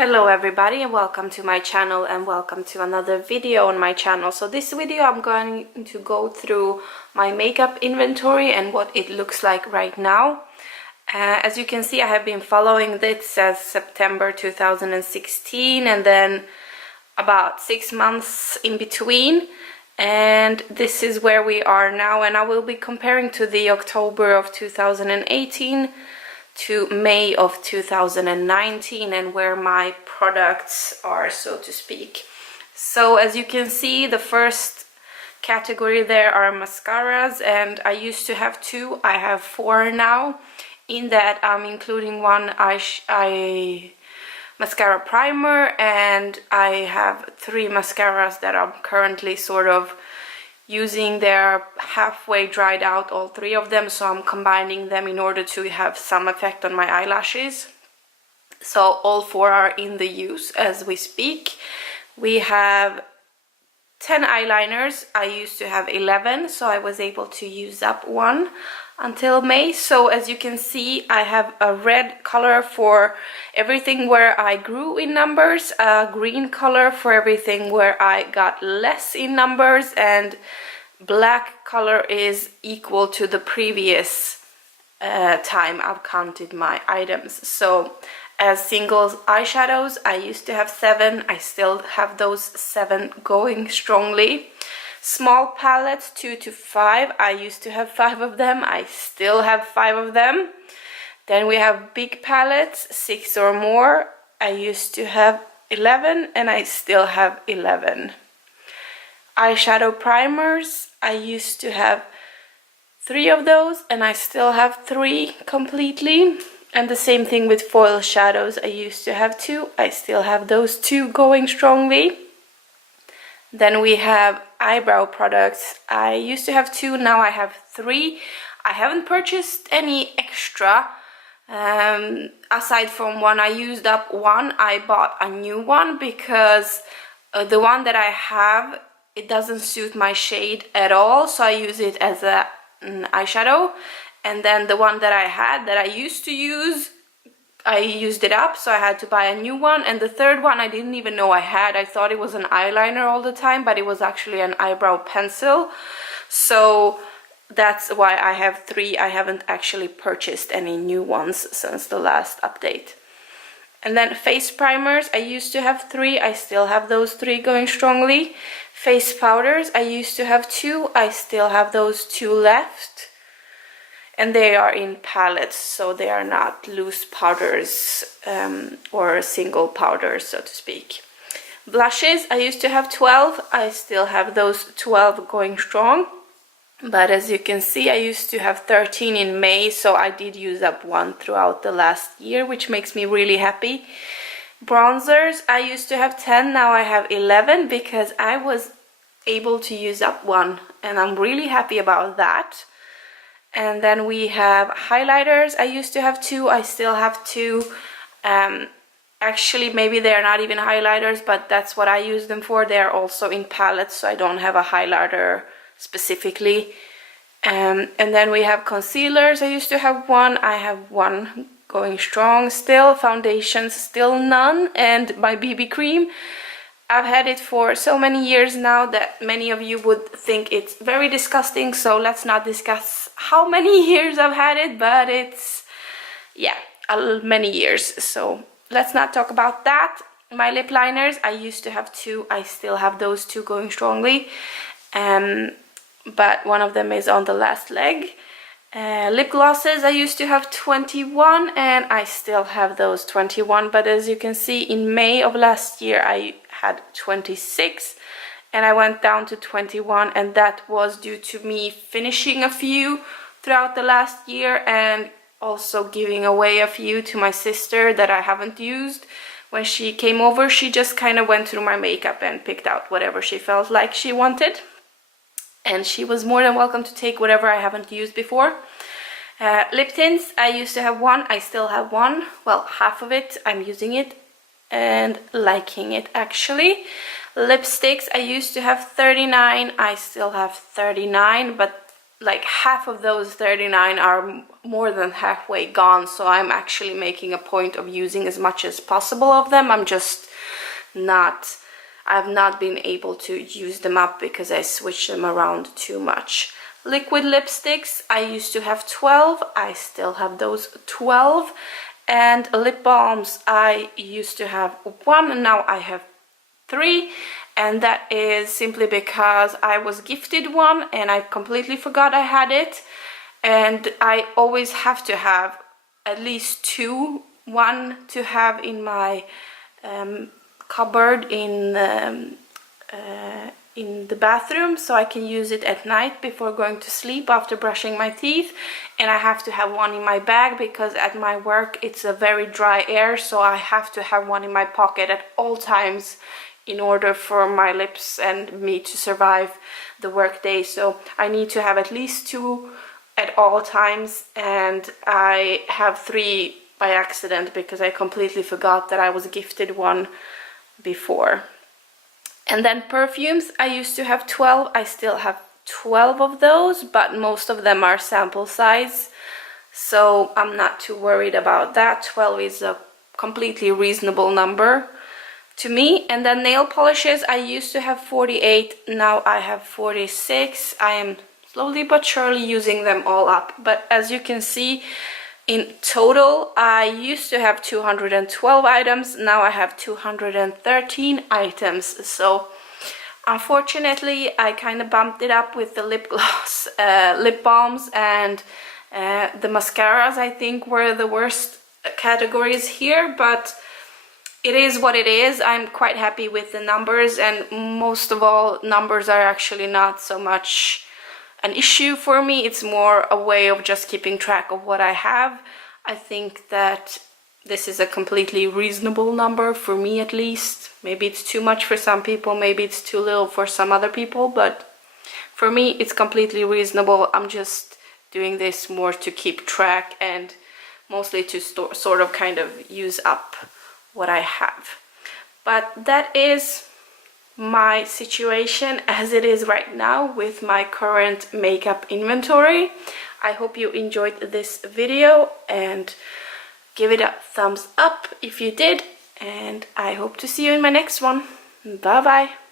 Hello everybody and welcome to my channel and welcome to another video on my channel. So this video I'm going to go through my makeup inventory and what it looks like right now. As you can see, I have been following this since September 2016 and then about 6 months in between, and this is where we are now, and I will be comparing to the October of 2018 to May of 2019 and where my products are, so to speak. So as you can see, the first category there are mascaras, and I used to have 2, I have 4 now. In that I'm including one mascara primer, and I have 3 mascaras that I'm currently sort of using. They're halfway dried out, all 3 of them, so I'm combining them in order to have some effect on my eyelashes. So all 4 are in the use as we speak. We have 10 eyeliners. I used to have 11, so I was able to use up 1 until May. So as you can see, I have a red color for everything where I grew in numbers, a green color for everything where I got less in numbers, and black color is equal to the previous time I've counted my items. So as single eyeshadows, I used to have 7, I still have those 7 going strongly. Small palettes, 2 to 5, I used to have 5 of them, I still have 5 of them. Then we have big palettes, 6 or more, I used to have 11 and I still have 11. Eyeshadow primers, I used to have 3 of those and I still have 3 completely. And the same thing with foil shadows, I used to have 2, I still have those 2 going strongly. Then we have eyebrow products. I used to have 2, now I have 3. I haven't purchased any extra. Aside from one, I used up 1. I bought a new one because the one that I have, it doesn't suit my shade at all, so I use it as an eyeshadow. And then the one that I had that I used to use, I used it up, so I had to buy a new one. And the third one I didn't even know I had. I thought it was an eyeliner all the time, but it was actually an eyebrow pencil. So that's why I have 3. I haven't actually purchased any new ones since the last update. And then face primers, I used to have 3. I still have those 3 going strongly. Face powders, I used to have 2. I still have those 2 left. And they are in palettes, so they are not loose powders or single powders, so to speak. Blushes, I used to have 12. I still have those 12 going strong. But as you can see, I used to have 13 in May, so I did use up 1 throughout the last year, which makes me really happy. Bronzers, I used to have 10, now I have 11 because I was able to use up 1, and I'm really happy about that. And then we have highlighters. I used to have 2, I still have 2. Actually, maybe they're not even highlighters, but that's what I use them for. They're also in palettes, so I don't have a highlighter specifically. And then we have concealers. I used to have 1, I have 1 going strong still. Foundations, still none. And my BB cream, I've had it for so many years now that many of you would think it's very disgusting, so let's not discuss how many years I've had it, but it's, yeah, many years, so let's not talk about that. My lip liners, I used to have 2, I still have those 2 going strongly, but one of them is on the last leg. Lip glosses, I used to have 21 and I still have those 21, but as you can see, in May of last year I had 26 and I went down to 21, and that was due to me finishing a few throughout the last year and also giving away a few to my sister that I haven't used. When she came over, she just kind of went through my makeup and picked out whatever she felt like she wanted. And she was more than welcome to take whatever I haven't used before. Lip tints, I used to have 1, I still have 1. Well, half of it, I'm using it and liking it actually. Lipsticks, I used to have 39, I still have 39, but like half of those 39 are more than halfway gone, so I'm actually making a point of using as much as possible of them. I've not been able to use them up because I switch them around too much. Liquid lipsticks, I used to have 12, I still have those 12. And lip balms, I used to have 1 and now I have 3. And that is simply because I was gifted one and I completely forgot I had it. And I always have to have at least 2. 1 to have in my cupboard in the bathroom, so I can use it at night before going to sleep after brushing my teeth. And I have to have 1 in my bag because at my work it's a very dry air, so I have to have 1 in my pocket at all times in order for my lips and me to survive the work day. So I need to have at least 2 at all times, and I have 3 by accident because I completely forgot that I was gifted 1 before. And then perfumes, I used to have 12. I still have 12 of those, but most of them are sample size, so I'm not too worried about that. 12 is a completely reasonable number to me. And then nail polishes, I used to have 48, now I have 46. I am slowly but surely using them all up, but as you can see, in total, I used to have 212 items, now I have 213 items. So unfortunately, I kind of bumped it up with the lip gloss, lip balms, and the mascaras. I think were the worst categories here, but it is what it is. I'm quite happy with the numbers, and most of all, numbers are actually not so much an issue for me. It's more a way of just keeping track of what I have. I think that this is a completely reasonable number for me, at least. Maybe it's too much for some people, maybe it's too little for some other people, but for me it's completely reasonable. I'm just doing this more to keep track and mostly to sort of kind of use up what I have. But that is my situation as it is right now with my current makeup inventory. I hope you enjoyed this video, and give it a thumbs up if you did, and I hope to see you in my next one. Bye bye.